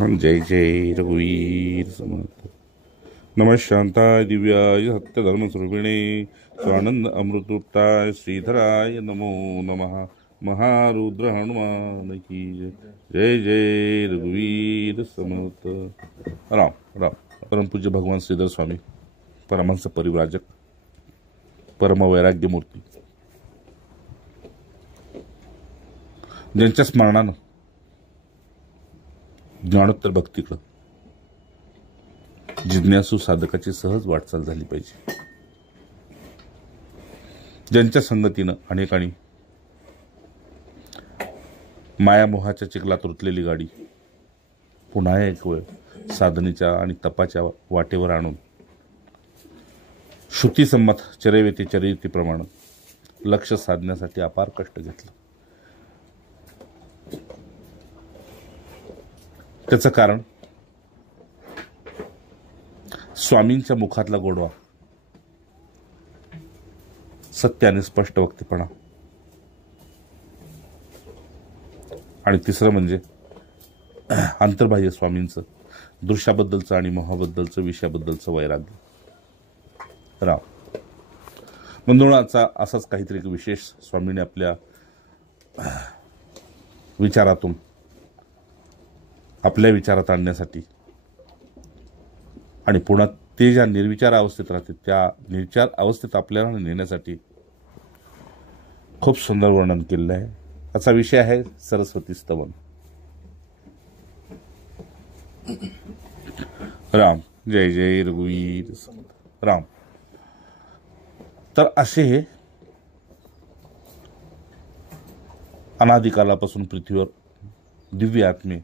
जय जय रघुवीर समर्थ. नमः शांताय दिव्याय सत्यधर्मस्वरूपिणे स्वानंद अमृतोक्ताय श्रीधराय नमो नमः. महारुद्र हनुमान की जय. जय जय रघुवीर समर्थ. राम राम. परमपूज्य भगवान श्रीधर स्वामी, परमहंस परिव्राजक, परम वैराग्य मूर्ती, ज्यांच्या स्मरणानं ज्ञानोत्तर भक्तीकडं जिज्ञासू साधकाची सहज वाटचाल झाली पाहिजे, ज्यांच्या संगतीनं अनेकांनी मायामोहाच्या चिखलात रुतलेली गाडी पुन्हा एक वेळ साधनेच्या आणि तपाच्या वाटेवर आणून श्रुतीसंमत चरैवेती चरितीप्रमाणे लक्ष साधण्यासाठी अपार कष्ट घेतलं. त्याचं कारण स्वामींच्या मुखातला गोडवा, सत्य आणि स्पष्ट वक्तेपणा, आणि तिसरं म्हणजे अंतर्बाह्य स्वामींचं दृश्याबद्दलचं आणि मोहाबद्दलचं, विषयाबद्दलचं वैराग्य. राव बंधुळाचा असाच काहीतरी एक विशेष स्वामीने आपल्या विचारातून आपल्या विचारात आणण्यासाठी आणि पुन्हा ते ज्या निर्विचार अवस्थेत राहते त्या निर्विचार अवस्थेत आपल्याला नेण्यासाठी खूप सुंदर वर्णन केलेलं आहे. त्याचा विषय आहे सरस्वती स्तवन. राम. जय जय रघुवीर समर्थ. राम. तर असे हे अनादिकालापासून पृथ्वीवर दिव्य आत्मे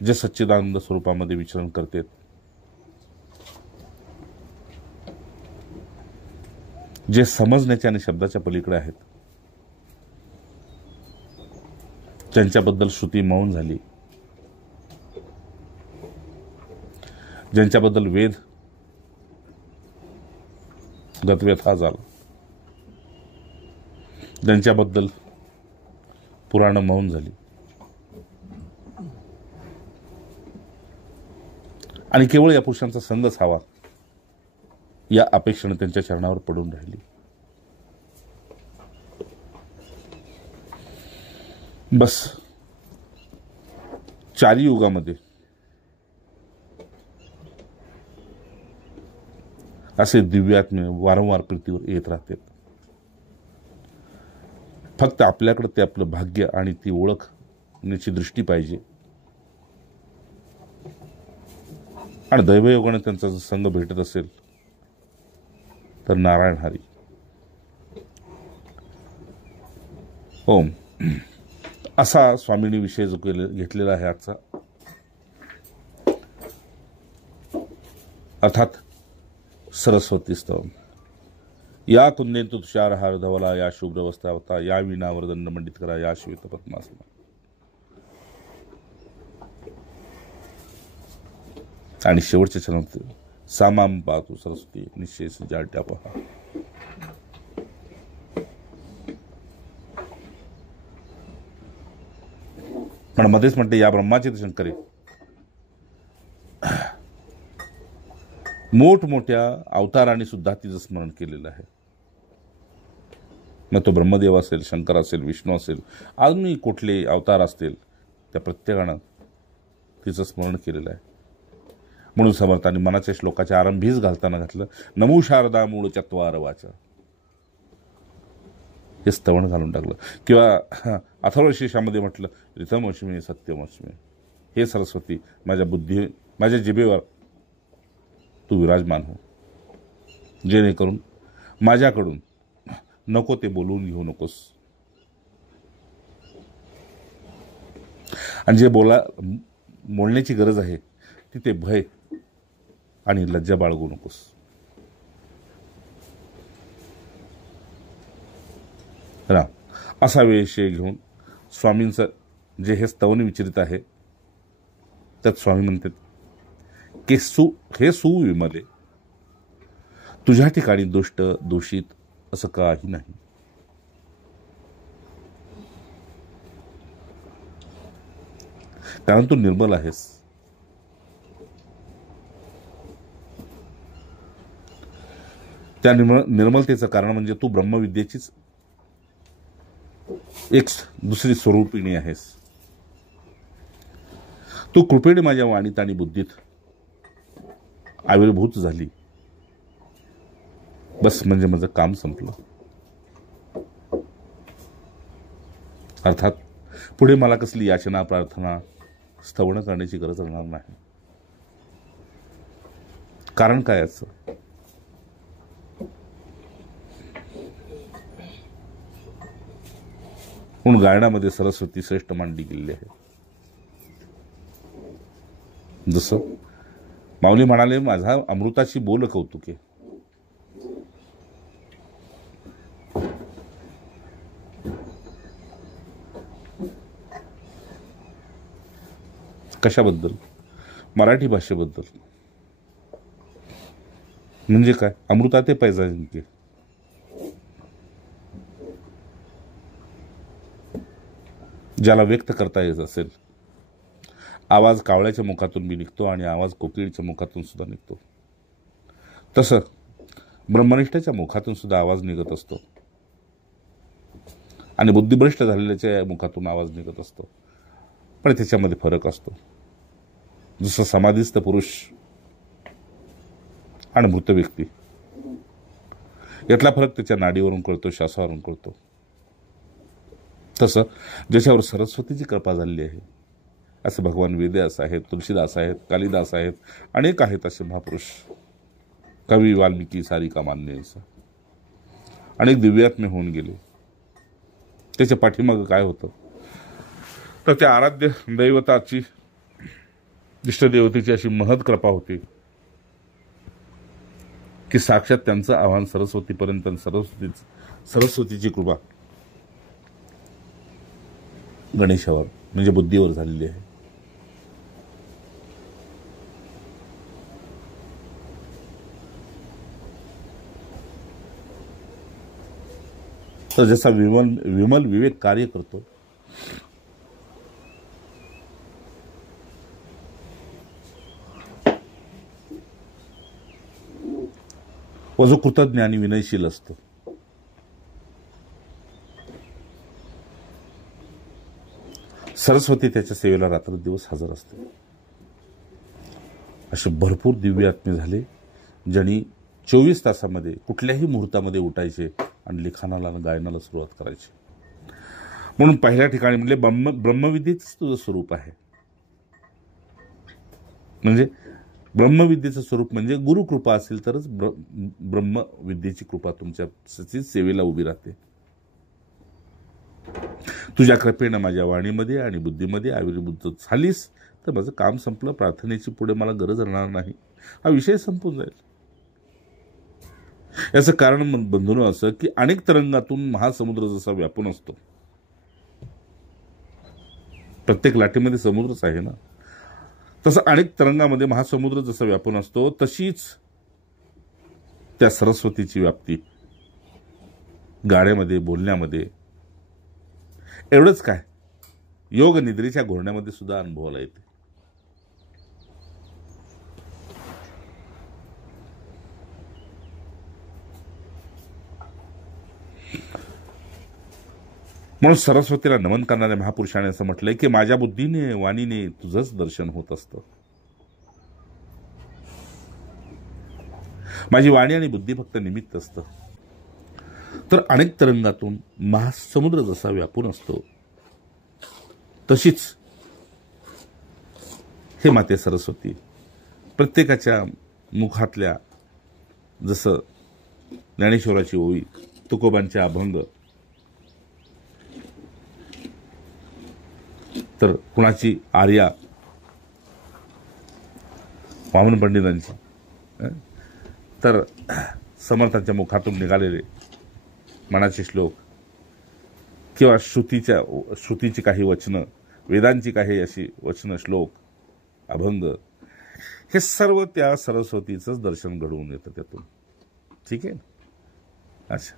जे सच्चिदानंद स्वरूपामध्ये विचरण करतात, जे समजण्याच्या आणि शब्दाच्या पलीकडे आहेत, ज्यांच्याबद्दल श्रुती मौन झाली, ज्यांच्याबद्दल वेद गतव्यथा झाला, ज्यांच्याबद्दल पुराण मौन झाली, आणि केवळ या पुरुषांचा संगच हवा या अपेक्षेने त्यांच्या चरणावर पडून राहिली. बस चारी युगामध्ये असे दिव्यात्मे वारंवार पृथ्वीवर येत राहतात. फक्त आपल्याकडे ते आपलं भाग्य आणि ती ओळखण्याची दृष्टी पाहिजे, आणि दैवयोगाने त्यांचा जर संघ भेटत असेल तर नारायण हरी. ओम. असा स्वामींनी विषय जो घेतलेला आहे आजचा, अर्थात सरस्वती स्तवन. या कुंदेंतु तुषारहार धवला, या शुभ्रवस्त्रावता, या वीणावरदंड मंडित करा, या श्वेत पद्मासना. आणि शेवटच्या चरणात सामाम पातु सरस्वती निशेष जाट्या पहा. पण मध्येच म्हणते, या ब्रह्माचे शंकरे मोठमोठ्या अवतारांनी सुद्धा तिचं स्मरण केलेलं आहे. मग तो ब्रह्मदेव असेल, शंकर असेल, विष्णू असेल, अजूनही कुठले अवतार असतील, त्या प्रत्येकानं तिचं स्मरण केलेलं आहे. म्हणून समर्थांनी मनाच्या श्लोकाच्या आरंभीच घालताना घातलं, नमो शारदा मूळ चत्वार वाचा, हे स्तवन घालून टाकलं. किंवा अथर्वशीर्षामध्ये म्हटलं, ऋतमश्मी सत्यमश्मी, हे सरस्वती माझ्या जिभेवर तू विराजमान हो, जेणेकरून माझ्याकडून नको ते बोलून घेऊ नकोस, आणि जे बोलण्याची गरज आहे तिथे भय आणि लज्जा बाळगू नकोस. राम. असा विषय घेऊन स्वामींचं जे हे स्तवन विचरित आहे त्यात स्वामी म्हणतात की हे सुविमले, तुझ्या ठिकाणी दुष्ट दूषित असं काही नाही. कारण तू निर्मल आहेस. त्या निर्मलतेचं कारण म्हणजे तू ब्रह्मविद्येचीच एक दुसरी स्वरूपिणी आहेस. तू कृपेने माझ्या वाणीत आणि बुद्धीत आविर्भूत झाली, बस म्हणजे माझं काम संपलं. अर्थात पुढे मला कसली याचना, प्रार्थना, स्तवन करण्याची गरज राहणार नाही. कारण काय याचं? म्हणून गायनामध्ये सरस्वती श्रेष्ठ मांडली गेलेली आहे. जसं माऊली म्हणाले, माझा अमृताची बोल कौतुके. कशाबद्दल? मराठी भाषेबद्दल. म्हणजे काय? अमृता ते पैजा जिंके. ज्याला व्यक्त करता येत असेल. आवाज कावळ्याच्या मुखातून बी निघतो आणि आवाज कोकिळीच्या मुखातून सुद्धा निघतो. तसं ब्रह्मनिष्ठाच्या मुखातून सुद्धा आवाज निघत असतो आणि बुद्धिभ्रष्ट झालेल्याच्या मुखातून आवाज निघत असतो. पण त्याच्यामध्ये फरक असतो. जसं समाधीस्थ पुरुष आणि मृत व्यक्ती यातला फरक त्याच्या नाडीवरून कळतो, श्वासावरून कळतो. तसं ज्याच्यावर सरस्वतीची कृपा झालेली आहे, असं भगवान वेदव्यास आहेत, तुलसीदास आहेत, कालिदास आहेत, अनेक आहेत असे महापुरुष. कवी वाल्मिकी, सारिका मान्य, अनेक दिव्यात्मे होऊन गेले. त्याच्या पाठीमागं काय होतं? तर त्या आराध्य दैवताची, इष्टदेवतेची अशी महत् कृपा होती की साक्षात त्यांचं आव्हान सरस्वतीपर्यंत, सरस्वतीची कृपा गणेशावर म्हणजे बुद्धीवर झालेली आहे. तर जसा विमल विवेक कार्य करतो, व जो कृतज्ञ आणि विनयशील असतो, सरस्वती त्याच्या सेवेला रात्रदिवस हजर असते. असे भरपूर दिव्य आत्मे झाले ज्यांनी 24 तासामध्ये कुठल्याही मुहूर्तामध्ये उठायचे आणि लिखाणाला गायनाला सुरुवात करायची. म्हणून पहिल्या ठिकाणी म्हणजे ब्रह्मविद्येच तुझं स्वरूप आहे. म्हणजे ब्रह्मविद्येचं स्वरूप म्हणजे गुरुकृपा असेल तरच ब्रह्मविद्येची कृपा तुमच्या सेवेला उभी राहते. तुझ्या कृपेनं माझ्या वाणीमध्ये आणि बुद्धीमध्ये आविर्भूत झालीस तर माझं काम संपलं. प्रार्थनेची पुढे मला गरज राहणार नाही. हा विषय संपून जाईल. याचं कारण बंधून असं की अनेक तरंगातून महासमुद्र जसा व्यापून असतो, प्रत्येक लाटेमध्ये समुद्रच आहे ना, तसं अनेक तरंगामध्ये महासमुद्र जसा व्यापून असतो, तशीच त्या सरस्वतीची व्याप्ती गाण्यामध्ये, बोलण्यामध्ये. एवढंच काय, योग निद्रेच्या घोरण्यामध्ये सुद्धा अनुभवाला येते. म्हणून सरस्वतीला नमन करणाऱ्या महापुरुषाने असं म्हटलंय की माझ्या बुद्धीने, वाणीने तुझंच दर्शन होत असतं. माझी वाणी आणि बुद्धी फक्त निमित्त असतं. तर अनेक तरंगातून महासमुद्र जसा व्यापून असतो, तशीच हे माते सरस्वती प्रत्येकाच्या मुखातल्या, जसं ज्ञानेश्वराची ओवी, तुकोबांच्या अभंग, तर कुणाची आर्या, वामन पंडितांची, तर समर्थांच्या मुखातून निघालेले मनाचे श्लोक किंवा श्रुतीची काही वचनं, वेदांची काही अशी वचनं, श्लोक, अभंग, हे सर्व त्या सरस्वतीचंच दर्शन घडवून येतं त्यातून. ठीक आहे. अच्छा,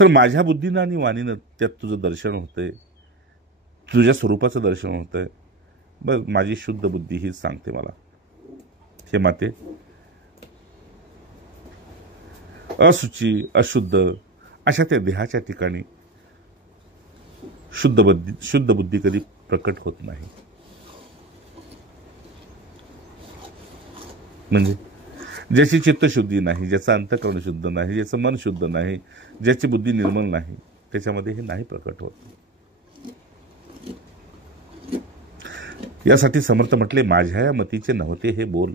तर माझ्या बुद्धीनं आणि वाणीनं त्यात तुझं दर्शन होतंय, तुझ्या स्वरूपाचं दर्शन होतंय. बस माझी शुद्ध बुद्धी हीच सांगते मला, हे माते असुची, अशुद्ध अशा त्या देहाच्या ठिकाणी शुद्ध बुद्धी कधी प्रकट होत नाही. म्हणजे ज्याची चित्तशुद्धी नाही, ज्याचं अंतःकरण शुद्ध नाही, ज्याचं मन शुद्ध नाही, ज्याची बुद्धी निर्मल नाही, त्याच्यामध्ये हे नाही प्रकट होत. यासाठी समर्थ म्हटले, माझ्या या मतीचे नव्हते हे बोल.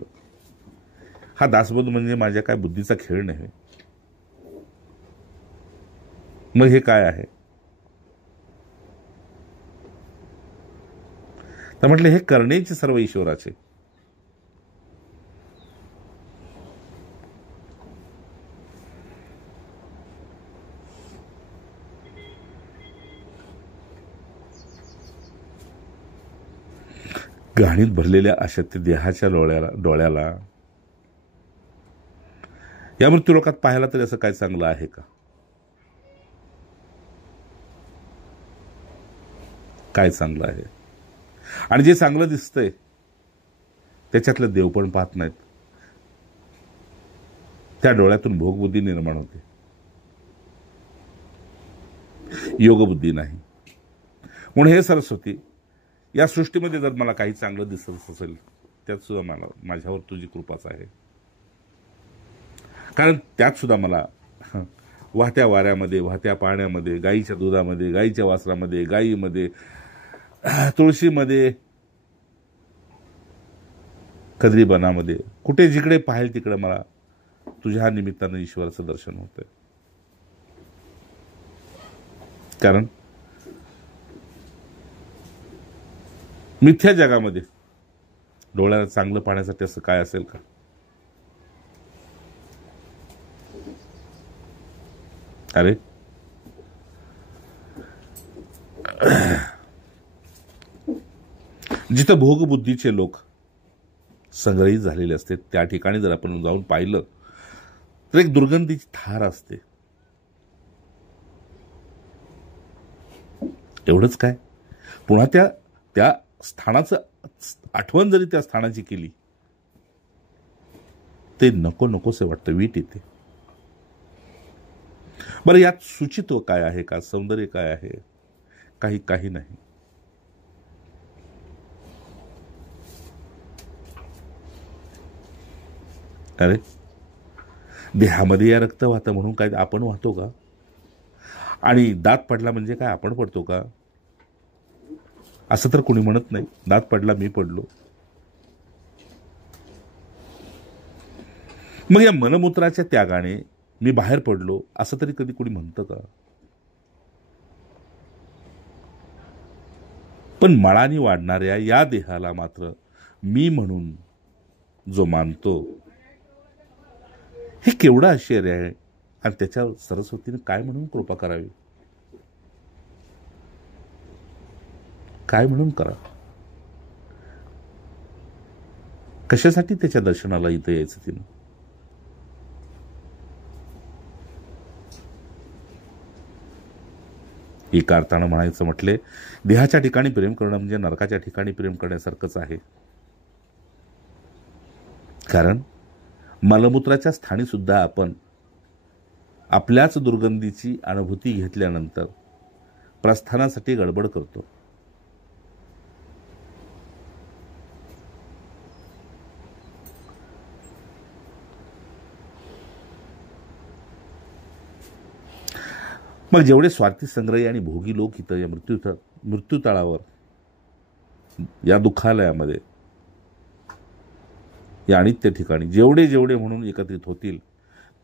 हा दासबोध म्हणजे माझ्या काय बुद्धीचा खेळ नाही. मग हे काय आहे? तर म्हटले, हे करणेचे सर्व ईश्वराचे. घाणीत भरलेल्या अशा ते देहाच्या डोळ्याला या मृत्यूलोकात पाहायला तरी असं काय चांगलं आहे का? काय चांगलं आहे? आणि जे चांगलं दिसतंय त्याच्यातलं देव पण पाहत नाहीत. त्या डोळ्यातून भोगबुद्धी निर्माण होते, योगबुद्धी नाही. म्हणून हे सरस्वती, या सृष्टीमध्ये जर मला काही चांगलं दिसत असेल त्यात सुद्धा मला माझ्यावर तुझी कृपाच आहे. कारण त्यात सुद्धा मला वाहत्या वाऱ्यामध्ये, वाहत्या पाण्यामध्ये, गाईच्या दुधामध्ये, गाईच्या वासरामध्ये, गाईमध्ये, तुळशीमध्ये, कदरीबनामध्ये, कुठे जिकडे पाहेल तिकडे मला तुझ्या निमित्तानं ईश्वराचं दर्शन होतंय. कारण मिथ्या जगामध्ये डोळ्याला चांगलं पाहण्यासाठी असं काय असेल का? अरे जिथं भोगबुद्धीचे लोक संग्रहित झालेले असते त्या ठिकाणी जर आपण जाऊन पाहिलं तर एक दुर्गंधीची धार असते. एवढंच काय, पुन्हा त्या स्थानाचं आठवण जरी त्या स्थानाची केली ते नको नकोसे वाटतं, वीट येते. बरं, यात शुचित्व काय आहे का? सौंदर्य काय आहे? काही नाही. अरे देहामध्ये या रक्त वाहतं म्हणून काय आपण वाहतो का? आणि दात पडला म्हणजे काय आपण पडतो का? असं तर कोणी म्हणत नाही. दात पडला, मी पडलो. मग या मनमूत्राच्या त्यागाने मी बाहेर पडलो असं तरी कधी कोणी म्हणतं का? पण मळानी वाढणाऱ्या या देहाला मात्र मी म्हणून जो मानतो, हे केवढं आश्चर्य आहे. आणि त्याच्यावर सरस्वतीने काय म्हणून कृपा करावी? काय म्हणून करा? कशासाठी त्याच्या दर्शनाला इथं यायचं तिनं? एका अर्थानं म्हणायचं म्हटले, देहाच्या ठिकाणी प्रेम करणं म्हणजे नरकाच्या ठिकाणी प्रेम करण्यासारखंच आहे. कारण मलमूत्राच्या स्थानी सुद्धा आपण आपल्याच दुर्गंधीची अनुभूती घेतल्यानंतर प्रस्थानासाठी गडबड करतो. मग जेवढे स्वार्थी, संग्रही आणि भोगी लोक इथं या मृत्यूतळावर, या दुःखालयामध्ये, या अनित्य ठिकाणी जेवढे म्हणून एकत्रित होतील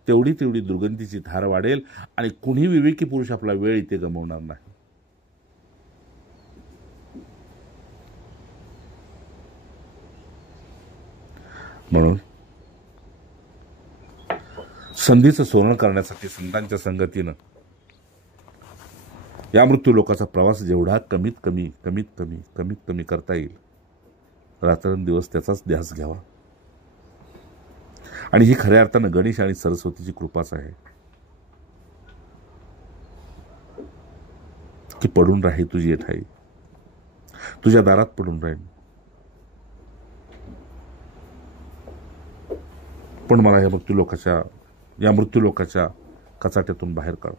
तेवढी दुर्गंधीची धार वाढेल आणि कुणी विवेकी पुरुष आपला वेळ इथे गमावणार नाही. म्हणून संधीचं सोनं करण्यासाठी संतांच्या संगतीनं या मृत्यू लोकाचा प्रवास जेवढा कमीत कमी करता येईल, रात्रंदिवस त्याचाच ध्यास घ्यावा. आणि ही खऱ्या अर्थानं गणेश आणि सरस्वतीची कृपाच आहे की पडून राही तुझी ठाई, तुझ्या दारात पडून राहील. पण मला या मृत्यू लोकाच्या या मृत्यूलोकाच्या कचाट्यातून बाहेर काढ.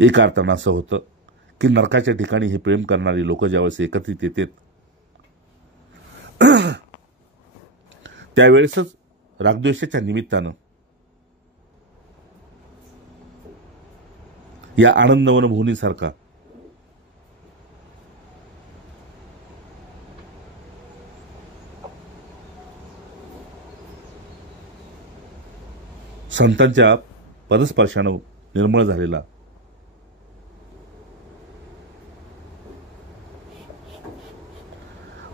एका अर्थानं असं होतं की नरकाच्या ठिकाणी हे प्रेम करणारी लोक ज्यावेळेस एकत्रित येतात त्यावेळेसच रागद्वेषाच्या निमित्तानं या आनंदवन भुवनीसारखा संतांच्या पदस्पर्शानं निर्मळ झालेला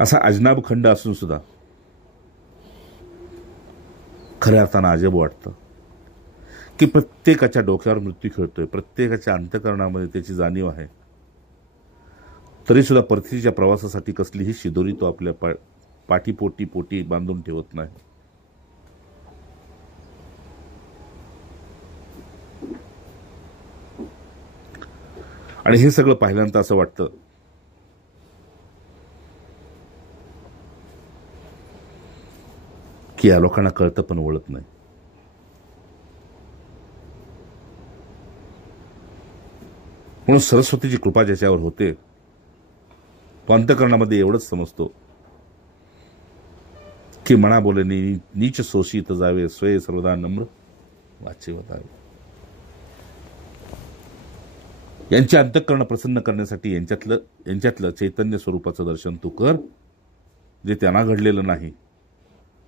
असा अजनाब खंड असून सुद्धा खऱ्या अर्थानं अजब वाटतं की प्रत्येकाच्या डोक्यावर मृत्यू खेळतोय, प्रत्येकाच्या अंतःकरणामध्ये त्याची जाणीव आहे, तरी सुद्धा परतीच्या प्रवासासाठी कसलीही शिदोरी तो आपल्या पोटी बांधून ठेवत नाही. आणि हे सगळं पाहिल्यानंतर असं वाटतं की या लोकांना कळतं पण ओळख नाही. म्हणून सरस्वतीची कृपा ज्याच्यावर होते तो अंतःकरणामध्ये एवढंच समजतो की मना बोले नीच शोषित जावे, स्वय सर्वदा नम्र वाचे वदावे. यांचे अंतःकरण प्रसन्न करण्यासाठी यांच्यातलं चैतन्य स्वरूपाचं दर्शन तू कर, जे त्यांना घडलेलं नाही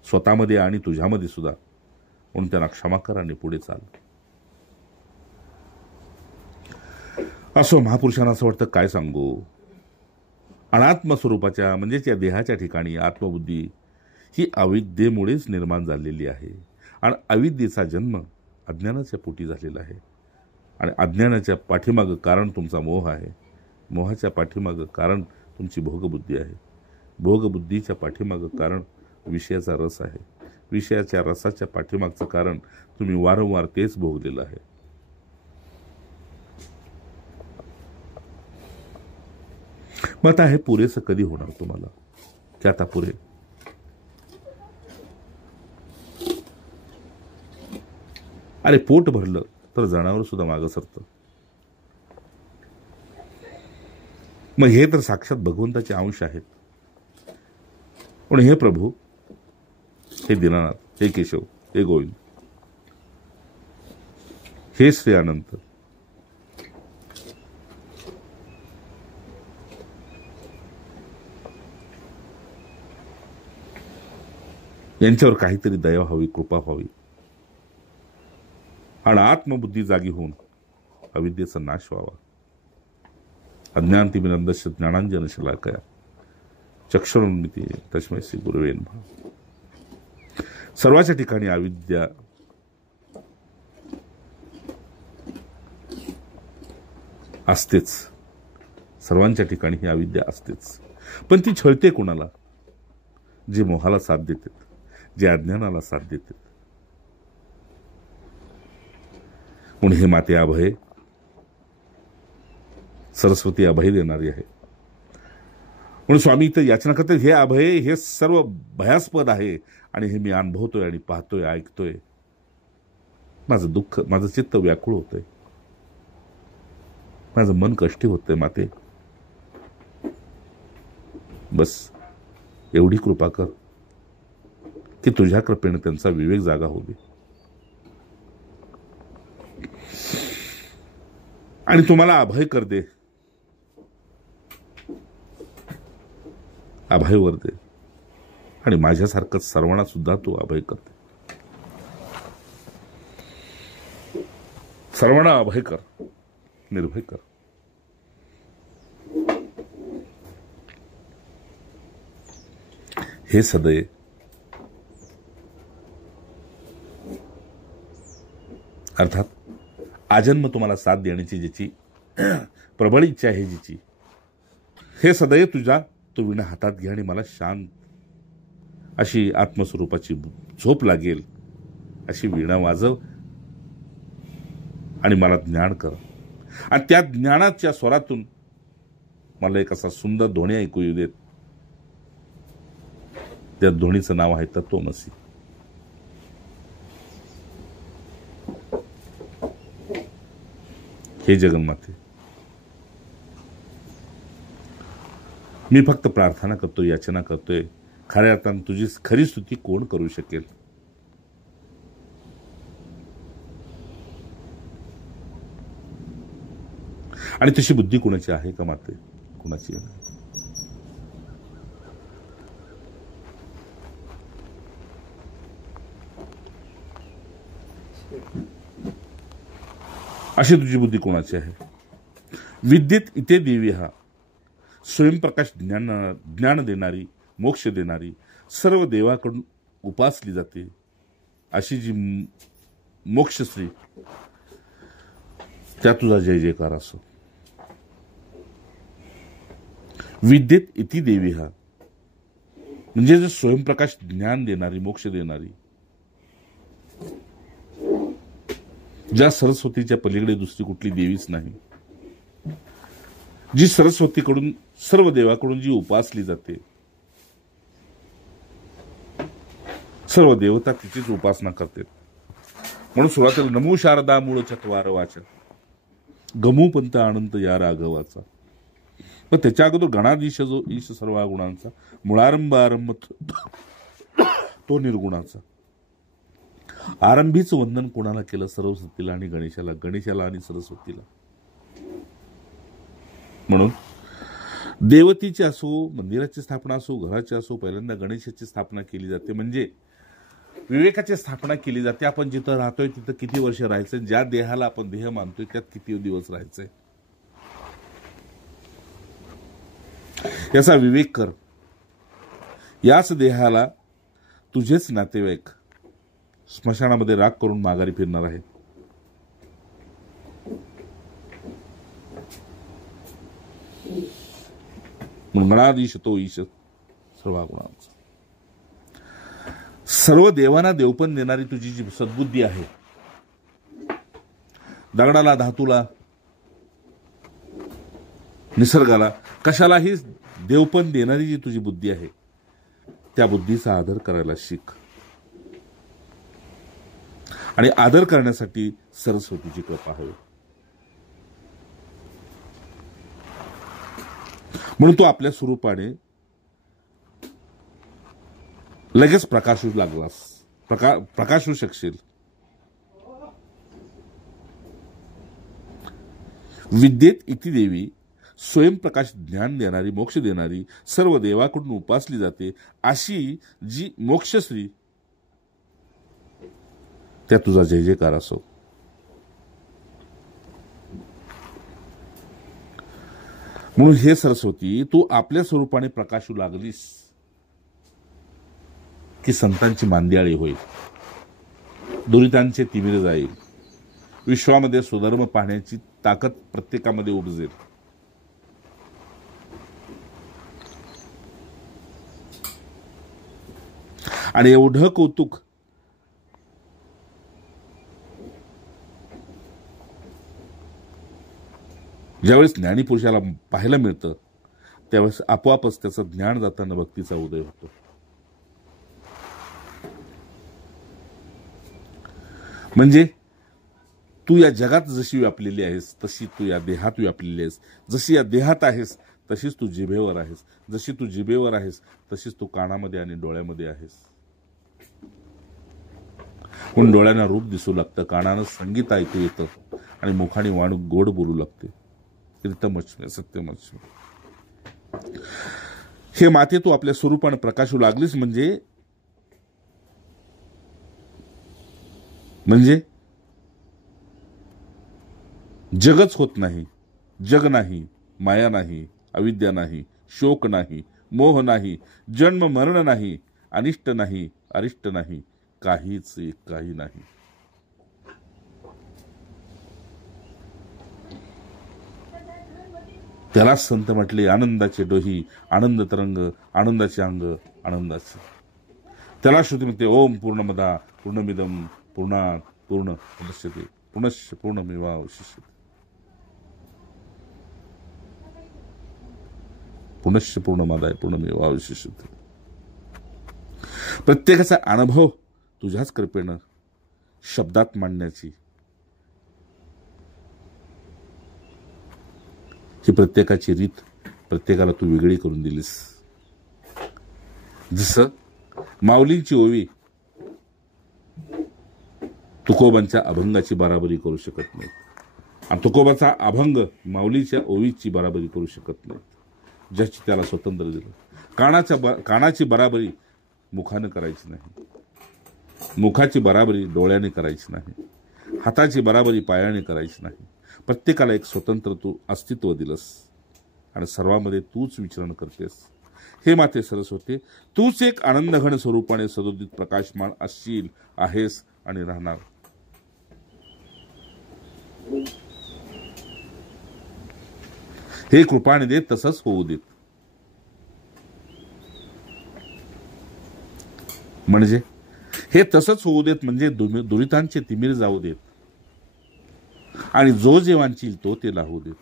स्वतःमध्ये आणि तुझ्यामध्ये सुद्धा. म्हणून त्यांना क्षमा कर आणि पुढे चाल. असो महापुरुषांना असं वाटतं काय सांगू, अनात्म स्वरूपाच्या म्हणजेच या देहाच्या ठिकाणी आत्मबुद्धी ही अविद्येमुळेच निर्माण झालेली आहे. आणि अविद्येचा जन्म अज्ञानाच्या पोटी झालेला आहे. आणि अज्ञानाच्या पाठीमागं कारण तुमचा मोह आहे. मोहाच्या पाठीमागं कारण तुमची भोगबुद्धी आहे. भोगबुद्धीच्या पाठीमागं कारण विषयाचा रस आहे. विषयाच्या रसाच्या पाठीमागचं कारण तुम्ही वारंवार तेच भोगलेलं आहे. मग आता हे पुरेसं कधी होणार तुम्हाला की आता पुरे? अरे पोट भरलं तर जनावर सुद्धा मागं सरतं. मग हे तर साक्षात भगवंताचे अंश आहेत. पण हे प्रभू, हे दीनानाथ, हे केशव, हे गोविंद, हे श्री अनंत, यांच्यावर काहीतरी दया व्हावी, कृपा व्हावी आणि आत्मबुद्धी जागी होऊन अविद्येचा नाश व्हावा. अज्ञानतिमिरंधस्य ज्ञानांजन शलाकया चक्षुरुन्मिलितं तस्मै श्री गुरवे नमः. सर्वाच्या ठिकाणी अविद्या असतेच. सर्वांच्या ठिकाणी ही अविद्या असतेच. पण ती छळते कोणाला? जे मोहाला साथ देतात, जे अज्ञानाला साथ देतात. म्हणून हे माते अभय, सरस्वती अभय देणारी आहे. म्हणून स्वामी इथं याचना करतात, हे अभय हे सर्व भयास्पद आहे आणि हे मी अनुभवतोय आणि पाहतोय, ऐकतोय. माझं दुःख, माझं चित्त व्याकुळ होतंय, माझं मन कष्टी होतंय माते. बस एवढी कृपा कर की तुझ्या कृपेने त्यांचा विवेक जागा होऊ दे आणि तुम्हाला अभय कर दे, अभयवर दे. आणि माझ्यासारखं सर्वांना सुद्धा तू अभय कर दे. सर्वांना अभय कर, निर्भय कर. हे सदय अर्थात आजन्म तुम्हाला साथ देण्याची ज्याची प्रबळ इच्छा आहे, जिची, हे सदैव तुझ्या तो विणा हातात घे आणि मला शांत अशी आत्मस्वरूपाची झोप लागेल अशी वीणा वाजव आणि मला ज्ञान कर. आणि त्या ज्ञानाच्या स्वरातून मला एक असा सुंदर ध्वनी ऐकू येऊ देत त्या ध्वनीचं नाव आहे तत्वमसी. हे जगन्माते, मी फक्त प्रार्थना करतोय, याचना करतोय. खऱ्या अर्थानं तुझी खरी स्तुती कोण करू शकेल? आणि तशी बुद्धी कोणाची आहे का माते? कोणाची आहे? अशी तुझी बुद्धी कोणाची आहे? विद्येत इथे देवी हा स्वयंप्रकाश ज्ञान देणारी, मोक्ष देणारी, सर्व देवाकडून उपासली जाते अशी जी मोक्षश्री, त्या तुझा जय जयकार असो. विद्येत इति देवी हा म्हणजे जे स्वयंप्रकाश ज्ञान देणारी, मोक्ष देणारी, ज्या सरस्वतीच्या पलीकडे दुसरी कुठली देवीच नाही, जी सरस्वतीकडून, सर्व देवाकडून जी उपासली जाते, सर्व देवता तिचीच उपासना करते. म्हणून सुरुवातीला नमो शारदा मूळ चत्वार वाचा, गमू पंत अनंत या राघवाचा. पण त्याच्या अगोदर गणाधीश जो ईश सर्व गुणांचा, मुळारंभ आरंभ तो निर्गुणाचा. आरंभीच वंदन कोणाला केलं? सरस्वतीला आणि गणेशाला, गणेशाला आणि सरस्वतीला. म्हणून देवतेची असो, मंदिराची स्थापना असो, घराची असो, पहिल्यांदा गणेशाची स्थापना केली जाते. म्हणजे विवेकाची स्थापना केली जाते. आपण जिथं राहतोय तिथं किती वर्ष राहायचंय, ज्या देहाला आपण देह मानतोय त्यात किती दिवस राहायचंय, याचा विवेक कर. याच देहाला तुझेच नातेवाईक स्मशानामध्ये राग करून माघारी फिरणार आहेत. गणाधीश तो ईश सर्व गुणांचा. सर्व देवांना देवपण देणारी तुझी जी सद्बुद्धी आहे, दगडाला, धातूला, निसर्गाला, कशालाही देवपण देणारी जी तुझी बुद्धी आहे, त्या बुद्धीचा आदर करायला शिक. आणि आदर करण्यासाठी सरस्वतीची कृपा हवी. म्हणून तू आपल्या स्वरूपाने लगेच प्रकाशू लागलास, प्रकाशू शकशील. विद्येत इति देवी स्वयंप्रकाश ज्ञान देणारी, मोक्ष देणारी, सर्व देवाकडून उपासली जाते अशी जी मोक्षश्री, त्या तुझा जय जयकार असो. म्हणून हे सरस्वती, तू आपल्या स्वरूपाने प्रकाशू लागलीस की संतांची मांदियाळी होईल, दुरितांचे तिमिर जाईल, विश्वामध्ये स्वधर्म पाहण्याची ताकद प्रत्येकामध्ये उपजेल. आणि एवढं कौतुक ज्यावेळेस ज्ञानीपुरुषाला पाहायला मिळतं, त्यावेळेस आपोआपच त्याचं ज्ञान जाताना भक्तीचा उदय होतो. म्हणजे तू या जगात जशी व्यापलेली आहेस तशी तू या देहात व्यापलेली आहेस. जशी या देहात आहेस तशीच तू जिभेवर आहेस. जशी तू जिभेवर आहेस तशीच तू कानामध्ये आणि डोळ्यामध्ये आहेस. पण डोळ्यांना रूप दिसू लागतं, कानानं संगीत ऐकू येतं आणि मुखाने वाणू गोड बोलू लागते. कीर्तमच्मे सत्यमच्मे. हे माते, तू आपल्या स्वरूपाने प्रकाशू लागलीस म्हणजे जगच होत नाही. जग नाही, माया नाही, अविद्या नाही, शोक नाही, मोह नाही, जन्म मरण नाही, अनिष्ट नाही, अरिष्ट नाही, काहीच काही नाही. त्याला संत म्हटले आनंदाचे डोही, आनंद तरंग, आनंदाचे अंग, आनंदाचे. त्याला श्रुती म्हणते ओम पूर्णमदा पूर्णमिदम पूर्णात पूर्ण मुदच्यते पूर्णस्य पूर्णमेवावशिष्यते. पुनश्च पूर्णमादाय पूर्णमेवावशिष्यते. प्रत्येकाचा अनुभव तुझ्याच कृपेनं शब्दात मांडण्याची ही प्रत्येकाची रीत प्रत्येकाला तू वेगळी करून दिलीस. जसं माऊलींची ओवी तुकोबांच्या अभंगाची बराबरी करू शकत नाही आणि तुकोबाचा अभंग माऊलीच्या ओवीची बराबरी करू शकत नाही. ज्याची त्याला स्वतंत्र दिलं. कानाची बराबरी मुखानं करायची नाही, मुखाची बराबरी डोळ्याने करायची नाही, हाताची बराबरी पायाने करायची नाही. प्रत्येकाला एक स्वतंत्र तू अस्तित्व दिलंस आणि सर्वांमध्ये तूच विचरण करतेस. हे माते सरस्वती, तूच एक आनंदघन स्वरूपाने सदोदित प्रकाशमान असशील, आहेस आणि राहणार. हे कृपाने देत तसंच होऊ देत. म्हणजे हे तसंच होऊ देत म्हणजे दुरितांचे तिमिर जाऊ देत आणि जो जे वांचील तो ते लावू देत.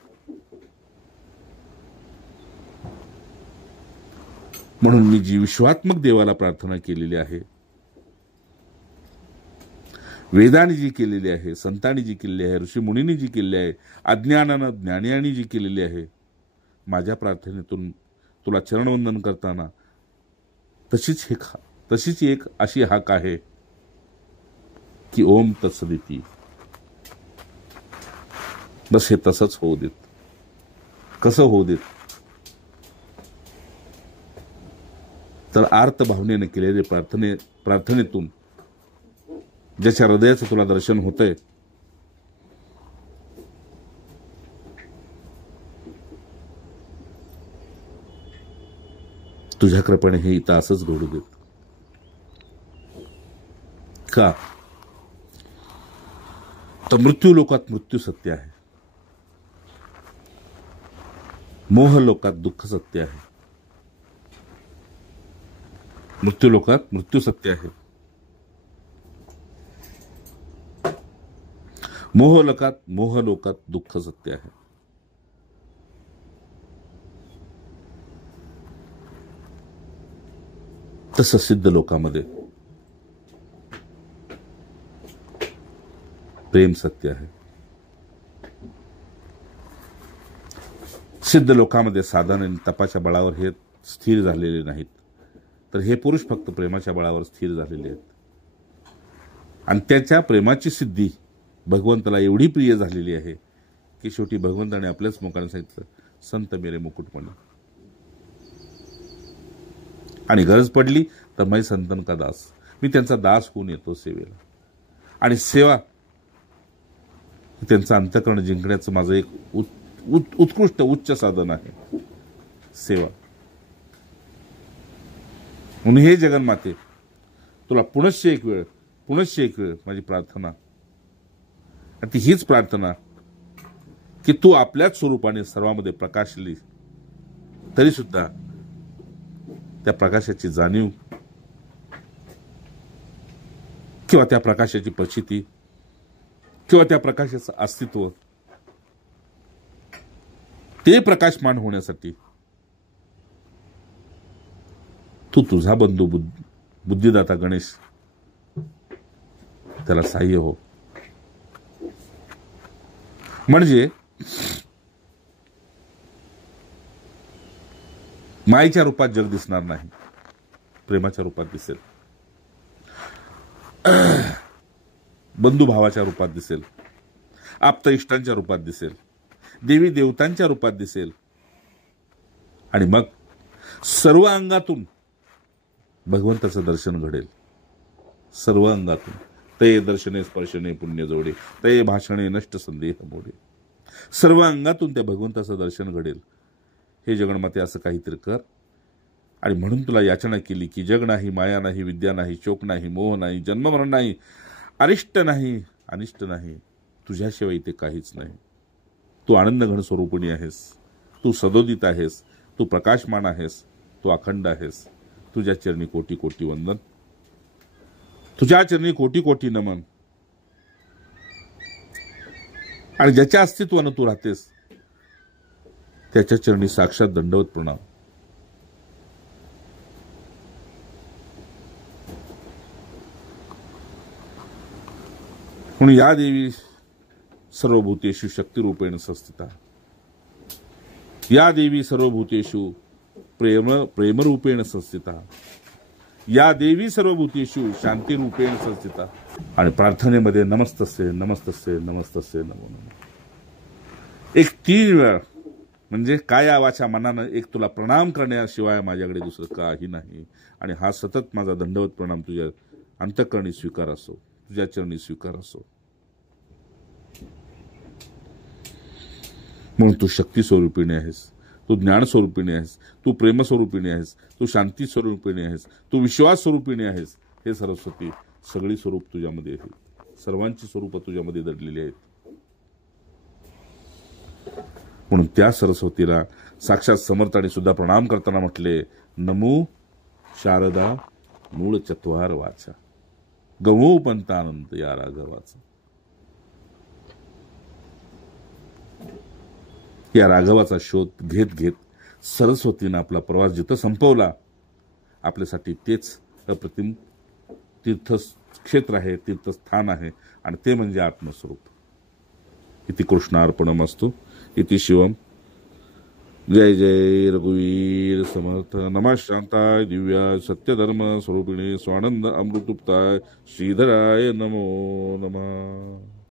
म्हणून मी जी विश्वात्मक देवाला प्रार्थना केलेली आहे, वेदाने जी केलेली आहे, संतांनी जी केलेली आहे, ऋषीमुनींनी जी केलेली आहे, अज्ञानानं ज्ञानियांनी जी केलेली आहे, माझ्या प्रार्थनेतून तुला चरणवंदन करताना तशीच एक अशी हाक आहे की ओम तत्सदिती. बस हे तसंच होऊ देत. कसं होऊ देत? तर आर्त भावनेने केलेले प्रार्थनेतून ज्याच्या हृदयाचं तुला दर्शन होतंय, तुझ्या कृपेने हे इथं असंच घडू देत. का तर मृत्यू लोकात मृत्यू सत्य आहे, मोह लोकात दुःख सत्य आहे. मृत्यू लोकात मृत्यू सत्य आहे, मोह लोकात दुःख सत्य आहे. तसं सिद्ध लोकामध्ये प्रेम सत्य आहे. सिद्ध लोकांमध्ये साधन आणि तपाच्या बळावर हे स्थिर झालेले नाहीत, तर हे पुरुष फक्त प्रेमाच्या बळावर स्थिर झालेले आहेत. आणि त्याच्या प्रेमाची सिद्धी भगवंताला एवढी प्रिय झालेली आहे की शेवटी भगवंताने आपल्याच मुखाने सांगितलं, संत मेरे मुकुटमणी. आणि गरज पडली तर मैं संतन का दास, मी त्यांचा दास होऊन येतो सेवेला. आणि सेवा त्यांचं अंतःकरण जिंकण्याचं माझं एक उत्कृष्ट उच्च साधन आहे, सेवा. म्हणून हे जगन्माते, तुला पुनश्च एक वेळ माझी प्रार्थना, आणि ती हीच प्रार्थना की तू आपल्याच स्वरूपाने सर्वांमध्ये प्रकाशली, तरी सुद्धा त्या प्रकाशाची जाणीव किंवा त्या प्रकाशाची प्रचिती किंवा त्या प्रकाशाचं अस्तित्व, ते प्रकाशमान होण्यासाठी तू तुझा बंधू बुद्धिदाता गणेश त्याला सहाय्य हो. म्हणजे मायेच्या रूपात जग दिसणार नाही, प्रेमाच्या रूपात दिसेल, बंधुभावाच्या रूपात दिसेल, आप्त इष्टांच्या रूपात दिसेल, देवी देवतांच्या रूपात दिसेल. आणि मग सर्व अंगातून भगवंताचं दर्शन घडेल. सर्व अंगातून ते दर्शने स्पर्शने पुण्य जोडे, ते भाषणे नष्ट संदेह मोडे. सर्व अंगातून त्या भगवंताचं दर्शन घडेल. हे जगन्माते असं काहीतरी कर. आणि म्हणून तुला याचना केली की जग नाही, माया नाही, विद्या नाही, शोक नाही, मोह नाही, जन्ममरण नाही, अरिष्ट नाही, अनिष्ट नाही, तुझ्याशिवाय इथे काहीच नाही. तू आनंदघन स्वरूपिणी आहेस, तू सदोदित आहेस, तू प्रकाशमान आहेस, तू अखंड आहेस. तुझ्या चरणी कोटी कोटी वंदन, तुझ्या चरणी कोटी कोटी नमन. आणि ज्याच्या अस्तित्वानं तू राहतेस त्याच्या चरणी साक्षात दंडवत प्रणाम. म्हणून या देवी सर्वभूतेषु शक्तिरूपेण संस्थिता, या देवी सर्वभूतेषु प्रेमरूपेण संस्थिता, या देवी सर्वभूतेषु शांतिरूपेण संस्थिता. आणि प्रार्थनेमध्ये नमस्तस्य नमस्तस्य नमस्तस्य नमो नमः एक 3 वेळा, म्हणजे काया वाचा मनानं एक तुला प्रणाम करण्याशिवाय माझ्याकडे दुसरं काही नाही. आणि हा सतत माझा दंडवत प्रणाम तुझ्या अंतःकरणी स्वीकार असो, तुझ्या चरणी स्वीकार असो. म्हणून तू शक्ती स्वरूपिणी आहेस, तू ज्ञान स्वरूपिणी आहेस, तू प्रेम स्वरूपिणी आहेस, तू शांती स्वरूपिणी आहेस, तू विश्वास स्वरूपिणी आहेस. हे सरस्वती सगळी स्वरूप तुझ्यामध्ये आहे, सर्वांची स्वरूप तुझ्यामध्ये दडलेली आहेत. म्हणून त्या सरस्वतीला साक्षात समर्थाने सुद्धा प्रणाम करताना म्हटले, नमो शारदा मूळ चत्वार वाचा, गमो पंतानंद या राघवाचा. या राघवाचा शोध घेत घेत सरस्वतीनं आपला प्रवास जिथं संपवला, आपल्यासाठी तेच अप्रतिम तीर्थक्षेत्र आहे, तीर्थस्थान आहे, आणि ते म्हणजे आत्मस्वरूप. इति कृष्णार्पणमस्तु. इति शिवम. जय जय रघुवीर समर्थ. नमः शांताय दिव्याय सत्यधर्म स्वरूपिणे स्वानंद अमृतुप्ताय श्रीधराय नमो नमः.